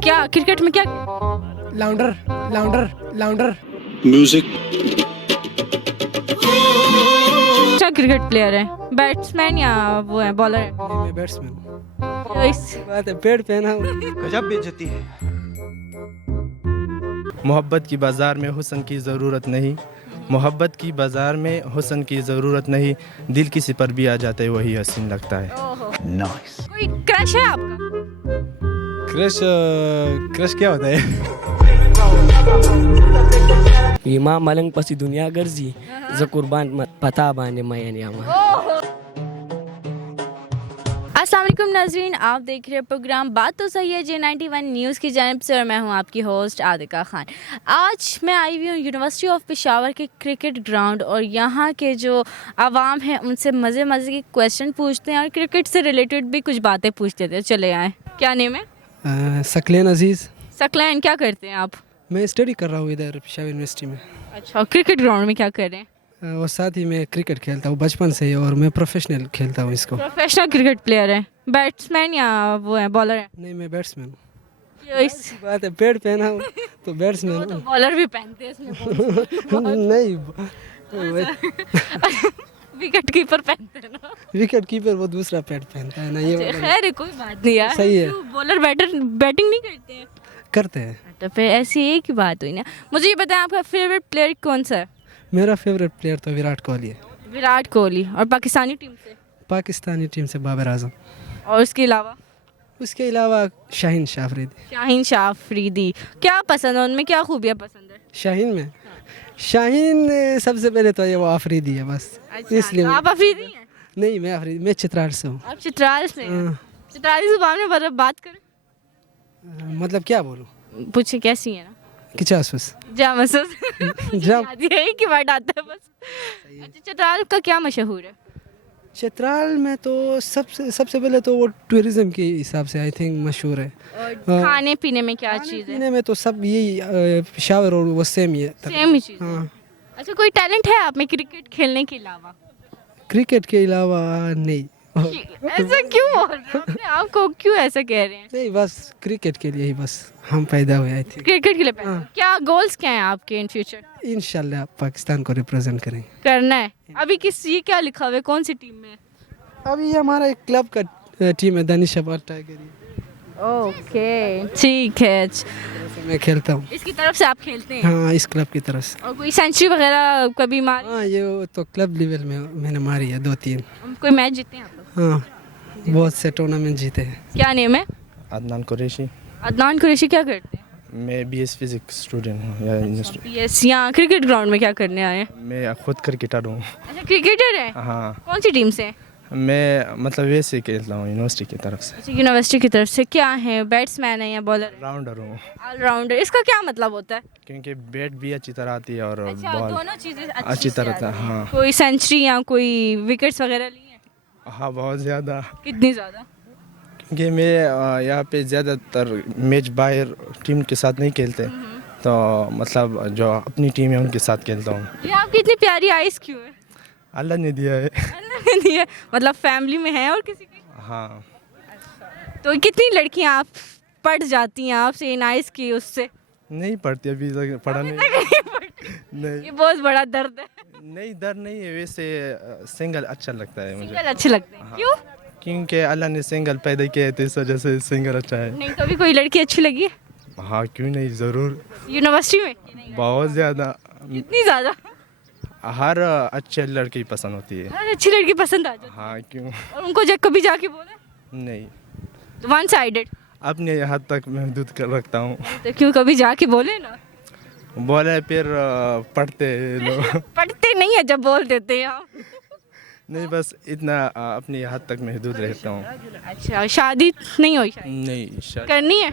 क्या क्रिकेट में क्या लाउंडर लाउंडर लाउंडर म्यूजिक। अच्छा क्रिकेट प्लेयर है, बैट्समैन या वो है बॉलर है? नहीं, मैं बैट्समैन तो इस बात है, पेड़ पहना हूँ। गजब बेइज्जती है। मोहब्बत की बाज़ार में हुस्न की ज़रूरत नहीं, मोहब्बत की बाज़ार में हुस्न की ज़रूरत नहीं, दिल किसी पर भी आ जाता है वही हसीन लगता है। ओहो, नाइस। कोई क्रश है आपका? क्रश क्या होता है? Ima malang pasti dunia garzi za kurban pata bane mayan yama. अस्सलाम वालेकुम नाज़रीन, आप देख रहे हैं प्रोग्राम बात तो सही है J91 न्यूज़ की जानिब से और मैं हूं आपकी होस्ट आदिका खान। आज मैं आई हुई हूं यूनिवर्सिटी ऑफ पेशावर के क्रिकेट ग्राउंड और यहां के जो आवाम हैं उनसे मज़े मज़े के क्वेश्चन पूछते हैं और क्रिकेट से रिलेटेड भी कुछ बातें पूछ लेते हैं। चले आए। क्या नेम है? सकलेन अजीज़। सकलैन, क्या करते हैं आप? मैं स्टडी कर रहा हूँ इधर पेशावर यूनिवर्सिटी में। अच्छा, क्रिकेट ग्राउंड में क्या कर रहे हैं? और साथ ही मैं क्रिकेट खेलता हूँ बचपन से ही और मैं प्रोफेशनल खेलता हूँ इसको। प्रोफेशनल क्रिकेट प्लेयर है, बैट्समैन या वो है बॉलर है? नहीं, मैं बैट्समैन। इस बात है, पेड़ पहना हूँ तो बैट्समैन तो बॉलर भी पहनते हैं इसमें। नहीं, विकेट कीपर पहनते हैं ना। विकेट कीपर वो दूसरा पैड पहनता है ना, ये वाला खैर कोई बात नहीं यार, सही है। बॉलर बैटिंग नहीं करते हैं करते हैं। तो फिर ऐसी एक ही बात हुई ना। मुझे ये बताएं आपका फेवरेट प्लेयर कौन सा है? मेरा फेवरेट प्लेयर तो विराट कोहली है। विराट कोहली। और पाकिस्तानी टीम से? पाकिस्तानी टीम से बाबर आजम। और उसके अलावा? उसके अलावा शाहीन शाह अफरीदी। शाहीन शाह अफरीदी। क्या पसंद है उनमें, क्या खूबियाँ पसंद है? शाहीन में शाहीन सबसे पहले तो ये वो अफरीदी है बस। इसलिए तो आप अफरीदी हैं? नहीं, मैं अफरीदी, मैं चित्राल से हूँ। आप चित्राल से हैं? हाँ। चित्राली जुबान में बात करें, मतलब क्या बोलूँ? पूछे कैसी है ना? किचासुस जा महसूस जा यही की वर्ड आता है बस। अच्छा, चित्राल का क्या मशहूर है? चित्राल में तो सबसे पहले तो वो टूरिज्म के हिसाब से आई थिंक मशहूर है। और खाने पीने में क्या चीज़ है? पीने में तो सब यही पेशावर और वो सेम ही है। सेम ही चीज़ है। हाँ। अच्छा, कोई टैलेंट है आप में क्रिकेट खेलने के अलावा? क्रिकेट के अलावा नहीं। ऐसा क्यों बोल रहे हो? अपने आप को क्यों ऐसा कह रहे हैं? नहीं, बस क्रिकेट के लिए ही बस हम पैदा हुए आई थिंक। क्रिकेट के लिए पैदा। हाँ। क्या गोल्स क्या हैं आपके इन फ्यूचर? इंशाल्लाह पाकिस्तान को रिप्रेजेंट करेंगे। करना है। अभी ये क्या लिखा हुआ है, कौन सी टीम में है? अभी हमारा एक क्लब का टीम है दानिशाबाद टाइगर, ओके, ठीक है। मैं खेलता हूँ। इसकी तरफ से आप खेलते हैं? हाँ, इस क्लब की तरफ से। और कोई सेंचुरी वगैरह कभी मारी? हाँ, ये तो क्लब लेवल में मैंने मारी है 2-3। कोई मैच जीते हैं आप लोग? हाँ, बहुत से टूर्नामेंट जीते हैं। क्या नेम है? अदनान कुरैशी। अदनान कुरैशी, क्या करते हैं? मैं BS फिजिक्स स्टूडेंट हूँ या इंजीनियर। यस, यहाँ क्रिकेट ग्राउंड में क्या करने आए हैं? मैं खुद क्रिकेटर हूँ। अच्छा, क्रिकेटर है। हाँ, कौन सी टीम से? मैं मतलब वैसे खेलता हूँ यूनिवर्सिटी की तरफ से। अच्छा, यूनिवर्सिटी की तरफ से। क्या है, बैट्समैन है या बॉलर? राउंडर हूँ ऑलराउंडर। इसका क्या मतलब होता है? क्योंकि बैट भी अच्छी तरह आती है और अच्छा, बॉल दोनों चीजें अच्छी तरह से। हाँ कोई सेंचुरी या कोई विकेट्स वगैरह ली है? हाँ, बहुत ज़्यादा। कितनी ज्यादा? क्योंकि मैं यहाँ पे ज़्यादातर मैच बाहर टीम के साथ नहीं खेलते, तो मतलब जो अपनी टीम है उनके साथ खेलता हूँ। ये आपकी इतनी प्यारी आइस क्यों है? अल्लाह ने दिया है। अल्लाह ने दी है? मतलब फैमिली में है और किसी की? हाँ, तो कितनी लड़कियां आप पढ़ जाती हैं आपसे इन आइस की उससे? नहीं पढ़ती अभी तक, पढ़ा नहीं। नहीं ये बहुत बड़ा दर्द है। नहीं, डर नहीं है, वैसे सिंगल अच्छा लगता है मुझे। सिंगल अच्छे लगते हैं। क्यों? क्योंकि अल्लाह ने सिंगल पैदा किया है तो इस वजह से सिंगल अच्छा है। नहीं, कभी कोई लड़की अच्छी लगी है हाँ, क्यों नहीं, ज़रूर, यूनिवर्सिटी में? बहुत ज़्यादा। इतनी ज्यादा? हर अच्छे लड़की पसंद होती है। हर अच्छी लड़की पसंद आ जाती हाँ, क्यों है और उनको जब कभी जाके बोले नहीं, वन साइडेड? अपने हद तक महदूद कर रखता हूँ। तो क्यों कभी जाके बोले ना? बोले फिर पढ़ते लोग। पढ़ते नहीं है जब बोल देते हैं आप। नहीं, बस इतना अपनी हद तक महदूद रहता हूँ। अच्छा, शादी नहीं हुई? शादी नहीं शायद। करनी है?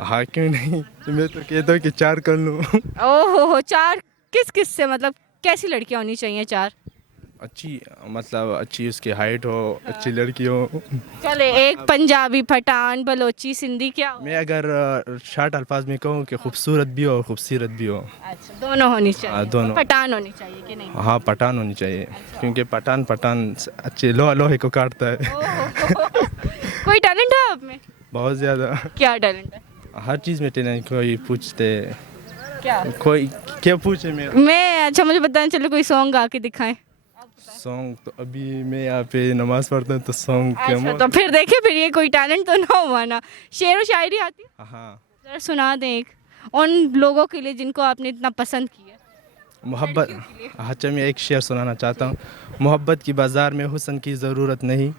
हाँ, क्यों नहीं, मैं तो कहता हूँ कि 4 कर लूँ। ओहो हो, 4? किस से, मतलब कैसी लड़कियां होनी चाहिए 4? अच्छी, मतलब अच्छी उसकी हाइट हो, अच्छी लड़की हो। चले, एक पंजाबी, पठान, बलोची, सिंधी, क्या हो? मैं अगर शार्ट अल्फाज में कहूँ कि खूबसूरत भी हो खूबसूरत भी हो। अच्छा, दोनों होनी चाहिए। हाँ, दोनों। पठान होनी चाहिए कि नहीं? हाँ, पठान होनी चाहिए, क्योंकि पठान अच्छे लोहे को काटता है। ओहो। कोई टैलेंट है आप में? बहुत ज़्यादा। क्या टैलेंट है? हर चीज़ में टैलेंट कोई पूछते क्या कोई क्या पूछे मेरा मैं अच्छा मुझे बताएं चलो कोई सॉन्ग गा के दिखाएं सॉन्ग तो अभी मैं यहाँ पे नमाज़ पढ़ता हूँ तो सॉन्ग अच्छा तो फिर देखे फिर ये कोई टैलेंट तो ना हुआ ना शेर व शायरी आती है हाँ जरा सुना दें एक उन लोगों के लिए जिनको आपने इतना पसंद किया मोहब्बत अच्छा मैं एक शेर सुनाना चाहता हूँ मोहब्बत की बाज़ार में हुस्न की ज़रूरत नहीं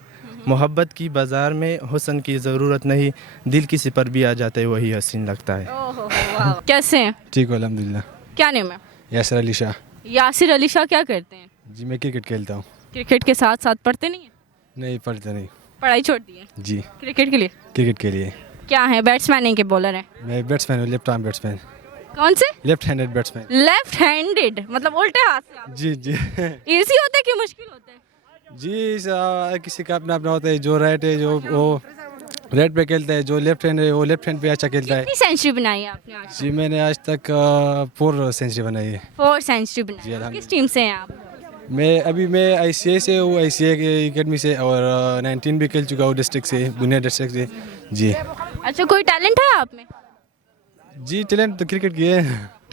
मोहब्बत की बाज़ार में हुस्न की ज़रूरत नहीं दिल किसी पर भी आ जाता है वही हसीन लगता है ओहो वाह कैसे हैं ठीक हो अलहमदिल्ला क्या नाम है यासर अली शाह यासिर अली शाह क्या करते हैं जी मैं क्रिकेट खेलता हूँ क्रिकेट के साथ साथ पढ़ते नहीं है नहीं पढ़ता नहीं पढ़ाई छोड़ दी है जी क्रिकेट के लिए क्रिकेट के लिए क्या है बैट्समैन है कि बॉलर है मैं बैट्समैन हूँ लेफ्ट आर्म बैट्समैन कौन से left handed batsman left handed मतलब उल्टे हाथ से आप जी जी इजी होता है कि मुश्किल होता है जी किसी का अपना अपना होता है जो राइट है जो वो राइट पे खेलता है जो लेफ्ट हैंड है वो लेफ्ट हैंड पे अच्छा खेलता है कितनी सेंचुरी बनाई है आपने आज जी मैंने आज तक 4 सेंचुरी बनाई है 4 सेंचुरी बनाई जी, है अल्हम्दुलिल्लाह। किस टीम से हैं आप मैं ICA से हूँ ICA की एकेडमी से और 19 भी खेल चुका हूँ डिस्ट्रिक्ट से बुनिया डिस्ट्रिक्ट से जी अच्छा कोई टैलेंट है आप में जी टैलेंट तो क्रिकेट की है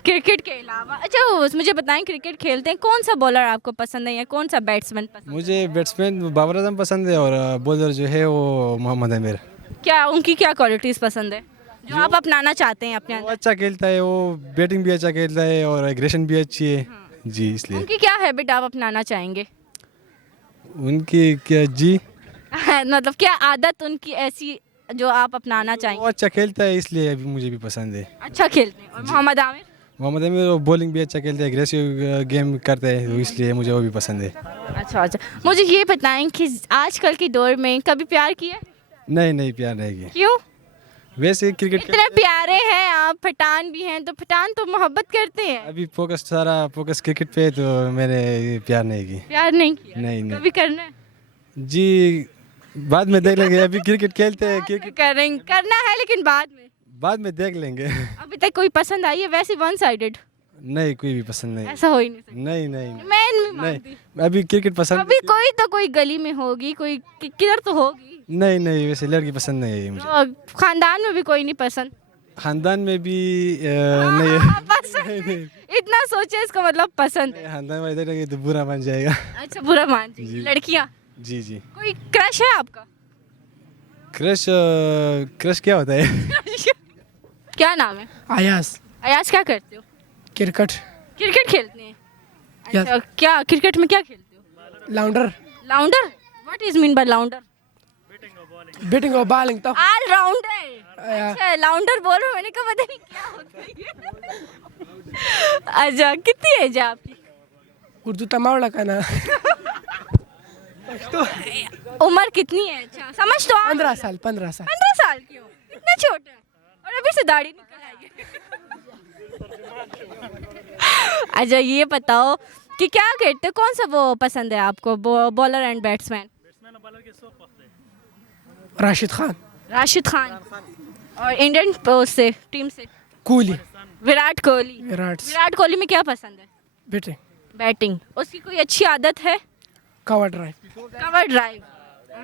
क्रिकेट के अलावा अच्छा मुझे बताएं क्रिकेट खेलते हैं कौन सा बॉलर आपको पसंद है या कौन सा बैट्समैन पसंद मुझे बैट्समैन बाबर आजम पसंद है और बॉलर जो है वो मोहम्मद आमिर है क्या उनकी क्या क्वालिटीज़ पसंद है जो आप अपनाना चाहते हैं अपने वो अंदर अच्छा खेलता है वो बैटिंग भी अच्छा खेलता है और एग्रेशन भी अच्छी है जी इसलिए उनकी क्या हैबिट आप अपनाना चाहेंगे उनकी क्या जी मतलब क्या आदत उनकी ऐसी जो आप अपनाना वो चाहेंगे अच्छा खेलता है इसलिए अभी मुझे भी पसंद है अच्छा खेलते हैं और मोहम्मद आमिर मोहम्मद आमिर वो बॉलिंग भी अच्छा खेलता है एग्रेसिव गेम करता है तो इसलिए मुझे वो भी पसंद है अच्छा अच्छा मुझे ये बताएं कि आजकल के दौर में कभी प्यार किया नहीं नहीं प्यार नहीं की क्यों वैसे क्रिकेट इतने प्यारे हैं आप पठान भी हैं तो पठान तो मोहब्बत करते हैं अभी सारा फोकस क्रिकेट पे है, तो मैंने प्यार नहीं की प्यार नहीं किया नहीं नहीं कभी करना है जी बाद में देख लेंगे अभी क्रिकेट खेलते हैं क्रिकेट करेंगे करना है लेकिन बाद में देख लेंगे अभी तक कोई पसंद आई है वैसे वन साइडेड नहीं कोई भी पसंद नहीं ऐसा हो ही नहीं सकता नहीं नहीं मैं नहीं मानती नहीं अभी क्रिकेट पसंद अभी कोई तो कोई गली में होगी कोई किधर तो होगी नहीं नहीं वैसे लड़की पसंद नहीं है मुझे और खानदान में भी कोई नहीं पसंद खानदान में भी नहीं है हाँ, पसंद है। इतना सोचे इसका मतलब पसंद है खानदान में इधर लगे तो बुरा मान जाएगा अच्छा बुरा मान जी। लड़कियां जी जी कोई क्रश है आपका क्रश क्या होता है क्या नाम है आयास अयाज क्या करते हो क्रिकेट क्रिकेट खेलते हैं Yes. अच्छा क्या क्रिकेट में क्या खेलते हो rounder rounder what is mean by rounder batting और बॉलिंग तो ऑल राउंडर अच्छा लाउंडर बोल रहे हो मैंने कहा पता नहीं क्या होता है ये। अच्छा कितनी एज है आपकी उर्दू तमावड़ा का ना उम्र कितनी है अच्छा समझ तो आ 15 साल 15 साल 15 साल की हो इतना छोटा है और अभी से दाढ़ी निकल आई है अच्छा ये बताओ कि क्या करते हो कौन सा वो पसंद है आपको bowler and batsman Rashid Khan Rashid Khan और इंडियन से टीम से कोहली विराट कोहली विराट विराट कोहली में क्या पसंद है बैटिंग बैटिंग उसकी कोई अच्छी आदत है कवर ड्राइव कवर ड्राइव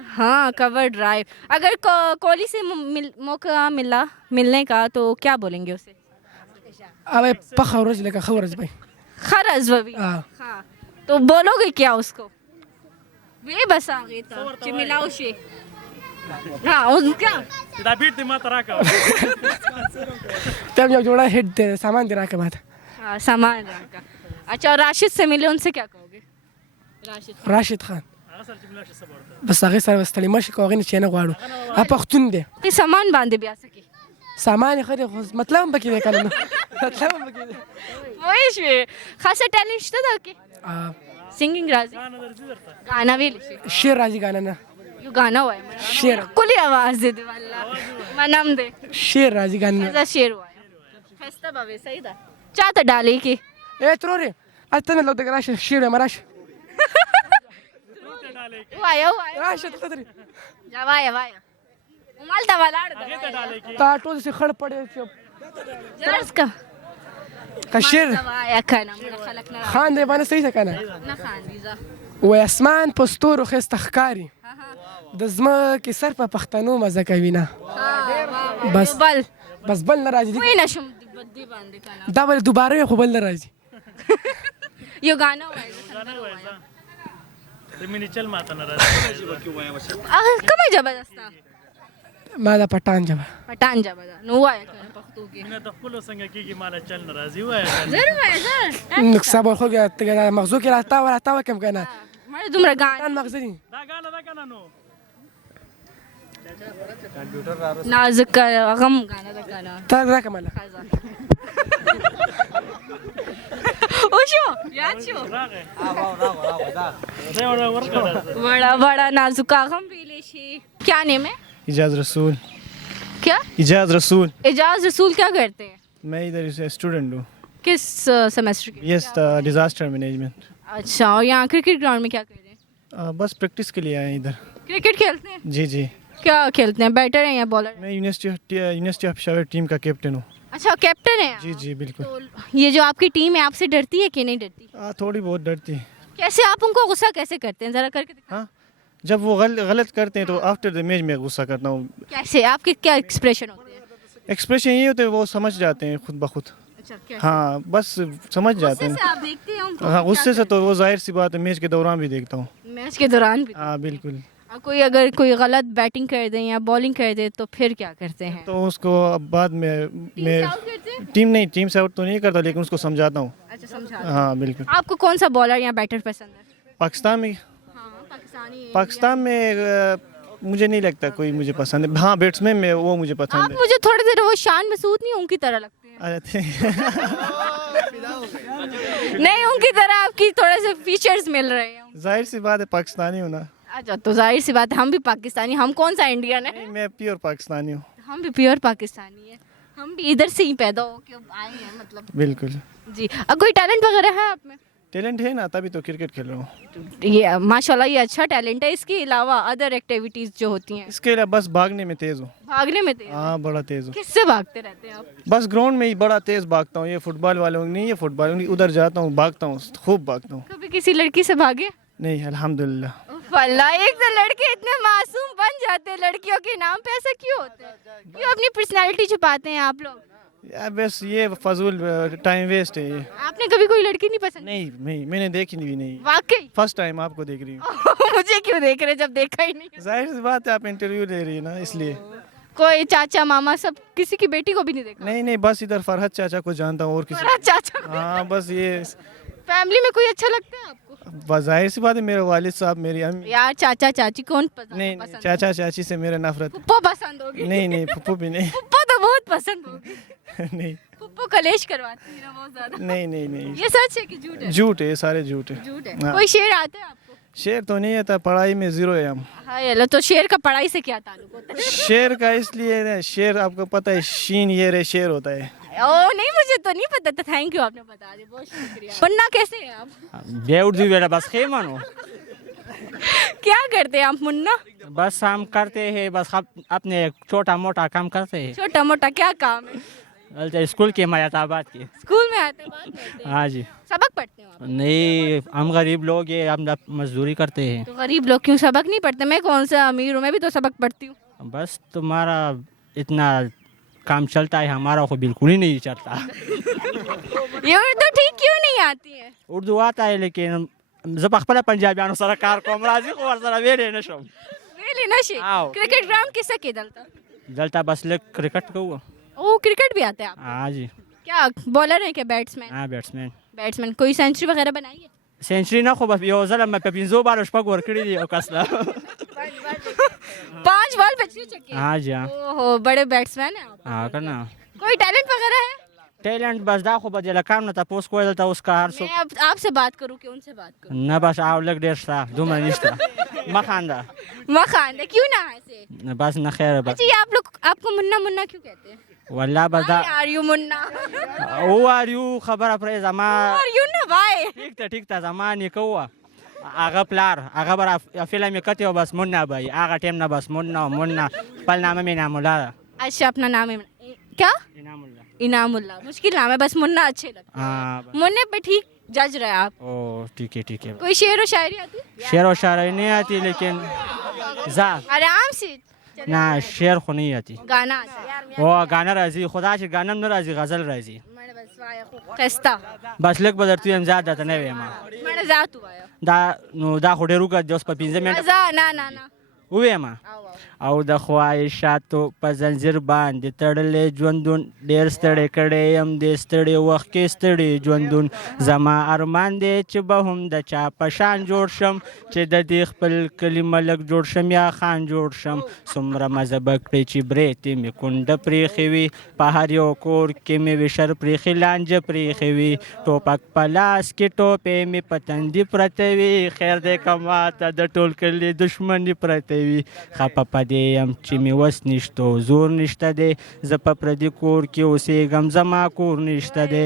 हाँ कवर ड्राइव अगर कोहली से मौका मिलने का तो क्या बोलेंगे उसे अब पखा रोज लेकर खबरज भाई खरज वही हाँ हाँ तो बोलोगे क्या उसको वे बस आ गई था चिमिलाओ शे हाँ उनका तब जब जोड़ा हेड दे सामान दे रहा के बाद हाँ सामान का अच्छा और राशिद से मिले उनसे क्या कहोगे राशिद खान बस आगे सर बस तली ماشي کوغین چینه غواړو اپختون دي ये सामान बांधे भी आ सके सामान خري مطلب بکی کنه مطلب بکی वही शे खासा टैलेंट شته था कि सिंगिंग राजी गाना भी شیر راځي गाना نه यो गाना हुआ है शेर कुली आवाज दे दे वाला मनम दे شیر راځي गाना ऐसा शेर हुआ है फस्ता बाबे सही था चाहता डाले की اے تروري استنى لو دقراش شیر مراش वाया वाया راش تدري जा वाया वाया उमालता वाला تا ټول سي خړ پړې जरस का کا شیر वाया खाना خلقنا خان دې باندې صحیح کنه نه خان دي ځه و اسمان پستور خو استخکاری د زما کې سر په پښتنو مزه کوي نه بس بل بس بل نه راځي وای نشم بدی باندې کنه دا ولې دوباره یې خو بل نه راځي یو غانا وای مینی چل ماته نه راځي کومه ژبه ده ستا ما دا پټان ژبه پټان ژبه ده نو وایه کنه پښتو کې نه د خپلو څنګه کېږي ماله چل نه راځي وایه زر وایه زر نقصه به خو دا مغزو کې راته کم کنه مړه دومره ګان پټان مغز دي دا ګاله ده کنه نو نازک غم غانا ده کنه تا راکه مالا اوشو یاد شو بڑا بڑا نازک غم پیلے شی کیا نیم ہے اجاز رسول کیا اجاز رسول اعجاز رسول کیا کرتے ہیں میں ادھر اسٹوڈنٹ ہوں کس سیمسٹر کے یس ڈیزاسٹر مینجمنٹ اچھا اور یہاں کرکٹ گراؤنڈ میں کیا کر رہے ہیں بس پریکٹس کے لیے آئے ہیں ادھر کرکٹ کھیلتے ہیں جی جی کیا کھیلتے ہیں بیٹر ہیں یا بالر میں یونیورسٹی آف پشاور ٹیم کا کیپٹن ہوں اچھا کیپٹن ہیں جی جی بالکل تو یہ جو آپ کی ٹیم ہے آپ سے ڈرتی ہے کہ نہیں ڈرتی تھوڑی بہت ڈرتی ہے کیسے آپ ان کو غصہ کیسے کرتے ہیں ذرا کر کے دکھائیں. ہاں جب وہ غلط کرتے ہیں تو آفٹر دا میچ میں غصہ کرتا ہوں. کیسے آپ کے کیا ایکسپریشن ہوتے ہیں؟ ایکسپریشن یہ ہوتے ہیں وہ سمجھ جاتے ہیں خود بخود. اچھا کیا ہاں بس سمجھ جاتے ہیں. آپ دیکھتے ہیں ان کو؟ ہاں غصے سے تو وہ ظاہر سی بات ہے میچ کے دوران بھی دیکھتا ہوں. میچ کے دوران بھی ہاں بالکل. کوئی اگر کوئی غلط بیٹنگ کر دیں یا بالنگ کر دے تو پھر کیا کرتے ہیں؟ تو اس کو بعد میں ٹیم سے آؤٹ تو نہیں کرتا لیکن اس کو سمجھاتا ہوں. اچھا سمجھا. ہاں بالکل. آپ کو کون سا بالر یا بیٹر پسند ہے؟ پاکستان میں پاکستان میں مجھے نہیں لگتا کوئی مجھے پسند ہے. ہاں بیٹسمین میں وہ مجھے آپ پسند ہے. مجھے تھوڑے دیر وہ شان مسعود نہیں ان کی طرح لگتے ہیں. نہیں ان کی طرح آپ کی تھوڑے سے فیچرز مل رہے ہیں. ظاہر سی بات ہے پاکستانی ہونا. اچھا تو ظاہر سی بات ہے ہم بھی پاکستانی. ہم کون سا انڈین ہے؟ میں پیور پاکستانی ہوں. ہم بھی پیور پاکستانی ہیں. ہم بھی ادھر سے ہی پیدا ہو کے آئے ہیں مطلب. بالکل. جی اب کوئی ٹیلنٹ وغیرہ ہے آپ میں؟ ٹیلنٹ ہے نا تبھی تو کرکٹ کھیل رہا ہوں. یہ ماشاء اللہ یہ اچھا ٹیلنٹ ہے. اس کے علاوہ ادر ایکٹیویٹیز جو ہوتی ہیں؟ اس کے علاوہ بس بھاگنے میں تیز ہوں. بھاگنے میں تیز؟ ہاں بڑا تیز ہوں. کس سے بھاگتے رہتے ہیں آپ؟ بس گراؤنڈ میں ہی بڑا تیز بھاگتا ہوں. یہ فٹ بال والوں نہیں یہ فٹ بال ادھر جاتا ہوں بھاگتا ہوں خوب بھاگتا ہوں. کبھی کسی لڑکی سے بھاگے؟ نہیں الحمدللہ. واللہ ایک تو لڑکے اتنے معصوم بن جاتے ہیں لڑکیوں کے نام پہ. ایسا کیوں ہوتا ہے؟ کیوں اپنی پرسنالٹی چھپاتے ہیں آپ لوگ؟ بس یہ فضول ٹائم ویسٹ ہے یہ. آپ نے کبھی کوئی لڑکی نہیں پسند؟ نہیں میں نے دیکھی بھی نہیں. واقعی فرسٹ ٹائم آپ کو دیکھ رہی ہوں. مجھے کیوں دیکھ رہے جب دیکھا ہی نہیں؟ ظاہر سی بات ہے آپ انٹرویو لے رہی ہے نا اس لیے. کوئی چاچا ماما سب کسی کی بیٹی کو بھی نہیں دیکھا؟ نہیں بس ادھر فرحت چاچا کو جانتا ہوں اور کسی. میرا چاچا. ہاں بس یہ فیملی میں کوئی اچھا لگتا ہے آپ کو؟ بس ظاہر سی بات ہے میرے والد صاحب میری امی. یار چاچا چاچی کون پسند؟ نہیں چاچا چاچی سے میرا نفرت. پھپھو پسند ہوگی؟ نہیں پھپھو بھی نہیں. پھپھو تو بہت پسند ہوگی. نہیں پھپھو کلیش کرواتی ہے نا بہت زیادہ. نہیں یہ سچ ہے کہ جھوٹ ہے؟ جھوٹ ہے سارے جھوٹ ہے. جھوٹ ہے. ہاں. کوئی شعر آتا ہے آپ کو؟ شعر تو نہیں آتا پڑھائی میں زیرو ہے ہم. ہائے اللہ. تو شعر کا پڑھائی سے کیا تعلق ہوتا ہے؟ شعر کا اس لیے شعر آپ کو پتہ ہے شین یہ رے شعر ہوتا ہے. نہیں مجھے تو نہیں پتا تھا. تھینک یو آپ نے بتا دیا. بہت شکریہ. پڑھنا کیسے ہیں آپ؟ بیٹھ بیٹا بس خیمانو کیا کرتے ہیں آپ منا؟ بس ہم کرتے ہیں بس اپنے چھوٹا موٹا کام کرتے ہیں. چھوٹا موٹا کیا کام ہے؟ اسکول کے میت آباد کے. اسکول میں آتے ہیں بات کرتے ہیں. ہاں جی. سبق پڑھتے ہیں آپ؟ نہیں ہم غریب لوگ ہیں ہم مزدوری کرتے ہیں. تو غریب لوگ کیوں سبق نہیں پڑھتے؟ میں کون سا امیر ہوں میں بھی تو سبق پڑھتی ہوں. بس تمہارا اتنا کام چلتا ہے ہمارا کو بالکل ہی نہیں چلتا. یہ اردو ٹھیک کیوں نہیں آتی ہے؟ اردو آتا ہے لیکن زب خپل پنجابیانو سره کار کوم راځي خو ورسره ویلې نشم. ویلې نشي؟ کرکٹ گراؤنڈ کیسا کې دلته بس لږ کرکټ کوو. او کرکٹ بھی آتے ہیں آپ؟ ہاں جی. کیا بالر ہیں کہ بیٹسمین؟ ہاں بیٹسمین. بیٹسمین. کوئی سینچری وغیرہ بنائی ہے؟ سینچری نه خو بس یو ځل مې په 15 بالو شپږ ورکړي دي او کسلا 5 بال پہ 6 چھکے. ہاں جی. اوہو بڑے بیٹسمین ہیں آپ. ہاں کنه کوئی ٹیلنٹ وغیرہ ہے؟ ٹیلنٹ بس دا خو بدل کام نه تاسو کوی دلته اوس کار سو میں اب آپ سے بات کروں کہ ان سے بات کروں؟ نه بس او لګ ډیر شته دومره نشته مخانده مخان کیوں نہ ایسے؟ بس نه خیر بس. اچھا یہ آپ لوگ آپ کو منا منا کیوں کہتے ہیں؟ والله بس دا آر یو منا؟ او ار یو خبره پرې زما آر یو نا بھائی. ټیک ته زمانه کوه هغه پلار هغه بر فلم کته بس مونږ بھائی هغه ټیم نه بس مونږ خپل نامه مې نام الله. اچھا اپنا نام ہے کیا؟ انعام الله. انعام اللہ. مشکل نام ہے بس منا اچھے لگتے ہیں. ہاں منے پہ ٹھیک جج رہے آپ. او ٹھیک ہے. کوئی شعر و شاعری آتی ہے؟ شعر و شاعری نہیں آتی لیکن آرام سے. نه شعر خو نه یاتی گانا آتا ہے او گانا راځي خدا چې گانم نه راځي غزل راځي مړه بس وایا خو قسطه بس لږ به درته وایم زیات درته نه وایم مړه ذات وایا دا نو دا خو ډېر وګت دی اوس په 15 منټه مزه نه نه نه ووایم او او د خواهشاتو په زنځیر باندې تړلی ژوندون ډېر ستړی کړی یم دې ستړي وخت کې ستړي ژوندون زما ارمان دی چې به هم د چا په شان جوړ شم چې د دې خپل کلي ملک جوړ شم یا خان جوړ شم څومره مزه به کړی چې برېتې مې کونډه پرېښې وي په هر یو کور کې مې وشر پرېښې لانجه پرېښې وي ټوپک په لاس کې ټوپې مې په تندي پرته وي خیر دی که ماته د ټول کلي دښمني پرته وي خفه په دې یم چې مې وس نشته زور نشته دی زه په پردي کور کې اوسېږم زما کور نشته دی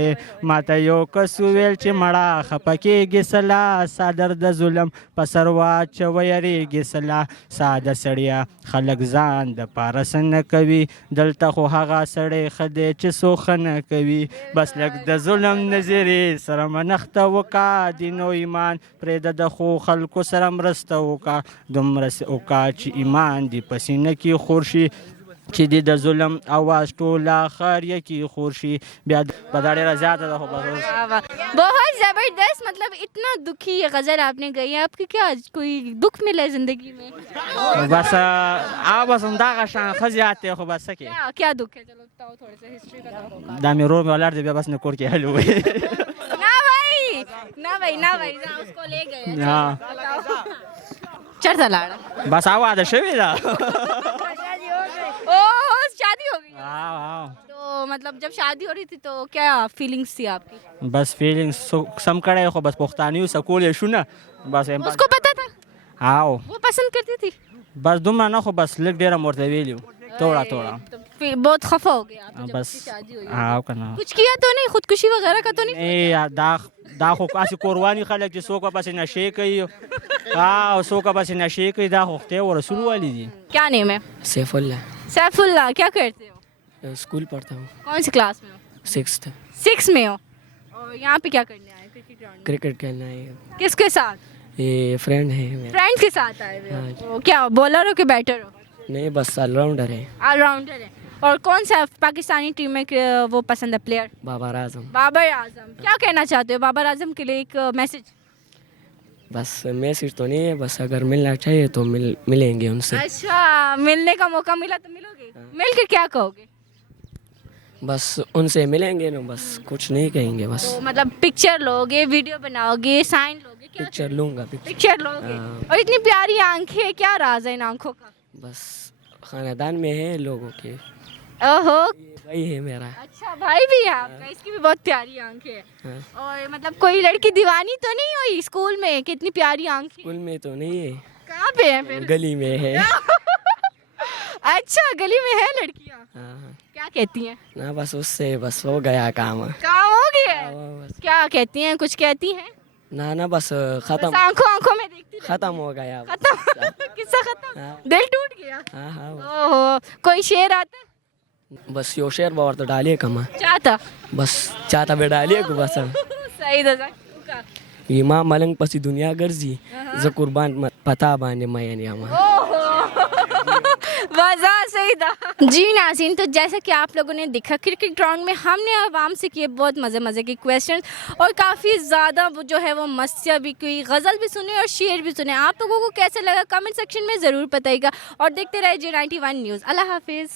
ماته یو کس وویل چې مړه خفه کېږې سلا څادر د ظلم په سر واچوه یریږې سلا ساده سړیه خلک ځان د پاره څه نه کوي دلته خو هغه سړی ښه دی چې څوک ښه نه کوي بس لږ د ظلم نظرې سره منښته وکړه دین او ایمان پرېږده د ښو خلکو سره مرسته وکړه دومره وکړه چې ایمان دې په سینه کې خور شي چې دې د ظلم آواز ټوله خاریه کې خور شي بیا په دا ډېره زیاته ده خو بس بہت زبردست مطلب اتنا دکھی یہ غزل آپ نے گئی ہے آپ کی کیا کوئی دکھ ملا ہے زندگی میں بس بس همدغه شان ښه زیات دی خو بس څه کې کیا دکھ ہے چلو بتاؤ تھوڑا سا ہسٹری بتاؤ دا مې ورور مې ولاړ دی بیا بس نه کور کې حل ووایي نہ بھائی اس کو لے گئے چرته لاړه بس واده شوې ده شادی ہو گئی تو مطلب جب شادی ہو رہی تھی تو کیا فیلنگس تھی آپ کی بس فیلنګس سم کړی خو بس پښتانه یو سکول یې شو نه بس اس کو پتا تھا وہ پسند کرتی تھی بس دومره نه خو بس لږ ډېره مورته ویلي وو توړه بہت خفا ہو گیا آپ جب بس اس کی شادی ہوئی که نه کچھ کیا تو نہیں خودکشی وغیرہ کا تو نہیں دا خو کاسې قرباني خلک چې څوک پسې نشې کوي او څوک پسې نشې کوي دا خو خدای و رسول والی دي کیا نیم ہے سیف اللہ سیف اللہ کیا کرتے ہو اسکول پڑھتا ہوں کون سی کلاس میں ہو 6th 6 میں ہو اور یہاں پہ کیا کرنے آئے کرکٹ گراؤنڈ کرکٹ کھیلنا ہے کس کے ساتھ یہ فرینڈ ہے میرا فرینڈ کے ساتھ آئے ہوئے ہو کیا بالر ہو کہ بیٹر ہو نہیں بس آل راؤنڈر ہے آل راؤنڈر ہے اور کون سا پاکستانی ٹیم میں وہ پسند ہے پلیئر بابر اعظم بابر اعظم کیا کہنا چاہتے ہو بابر اعظم کے لیے ایک میسج بس میسج تو نہیں ہے بس اگر ملنا چاہیے تو ملیں گے ان سے اچھا ملنے کا موقع ملا تو ملو گے مل کے کیا کہو گے بس ان سے ملیں گے نا بس کچھ نہیں کہیں گے بس تو مطلب پکچر لو گے ویڈیو بناؤ گے سائن لو گے پکچر لوں گا پکچر لو گے اور اتنی پیاری آنکھیں کیا راز ہے ان آنکھوں کا بس خاندان میں ہے لوگوں کے اوہو بھائی ہے میرا اچھا بھائی بھی ہے آپ کا اس کی بھی بہت پیاری آنکھیں ہیں اور مطلب کوئی لڑکی دیوانی تو نہیں ہوئی اسکول میں کتنی پیاری آنکھیں اسکول میں تو نہیں ہے کہاں پہ ہے پھر گلی میں ہے اچھا گلی میں ہے لڑکیاں کیا کہتی ہیں نا بس اس سے بس ہو گیا کام کام ہو گیا کیا کہتی ہیں کچھ کہتی ہیں نا بس ختم آنکھوں میں دیکھتی ختم ہو گیا ختم قصہ ختم دل ٹوٹ گیا ہاں اوہو کوئی شعر آتا ہے بس یو شعر باور تو ڈالیے کما چاہتا بس چاہتا بے ڈالیے کو بس صحیح تھا امام ملنگ پسی دنیا گرزی ز قربان پتا بانے میاں یاما وضع صحیح تھا جی ناظرین تو جیسا کہ آپ لوگوں نے دیکھا کرکٹ گراؤنڈ میں ہم نے عوام سے کیے بہت مزے کے کویشچن اور کافی زیادہ وہ جو ہے وہ مستیا بھی کوئی غزل بھی سنے اور شعر بھی سنے آپ لوگوں کو کیسے لگا کمنٹ سیکشن میں ضرور بتائیے گا اور دیکھتے رہے J91 نیوز اللہ حافظ